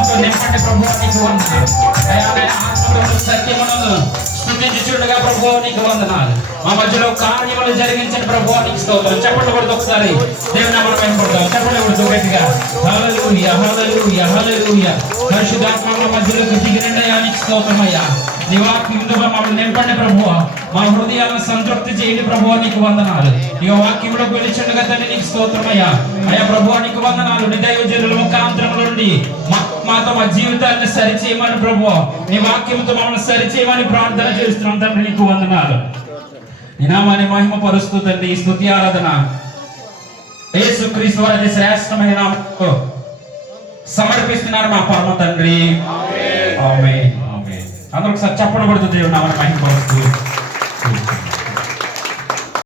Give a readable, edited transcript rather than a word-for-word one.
ఆత్మతో నింపండి ప్రభువా నీకు వందనాలు. ఆత్మతో సత్యమును స్తుతించుచుండగా ప్రభువా నీకు వందనాలు. మా మధ్యలో కార్యములు జరిగించండి ప్రభువా నీకు స్తోత్రం. చెప్పండి కూడా ఒకసారి దేవుని నామమున మహిమపడదాం. చెప్పండి కూడా గట్టిగా హల్లెలూయా హల్లెలూయా హల్లెలూయా. పరిశుద్ధాత్మ మధ్యలోకి దిగిరండి నీకు స్తోత్రమయ్యా. నీ వాక్యంతో మమ్మల్ని నింపండి ప్రభువా. మా హృదయాలను సంతృప్తి చేయండి ప్రభువా నీకు వందనాలు. ఇక వాక్యంలోకి వెళ్ళిచుండగా తండ్రి నీకు స్తోత్రమయ్యా. అయ్యా ప్రభువా నీకు వందనాలు. నీ దైవజనుల ముఖాంతరముల నుండి మాతో మా జీవితాన్ని సరిచేయమని ప్రభువా నీ వాక్యంతో మమ్మల్ని సరిచేయమని ప్రార్థన చేస్తున్నాం తండ్రి నీకు వందనాలు. నీ నామాన్ని మహిమ పరుస్తూ తండ్రి స్తుతి ఆరాధన యేసుక్రీస్తు వారి శ్రేష్టమైన నామములో సమర్పిస్తున్నారు మా పరమ తండ్రి. ఆమేన్. అందరూ ఒకసారి చప్పట్లు కొడుతూ దేవుని నామాన్ని మహిమ పరుస్తూ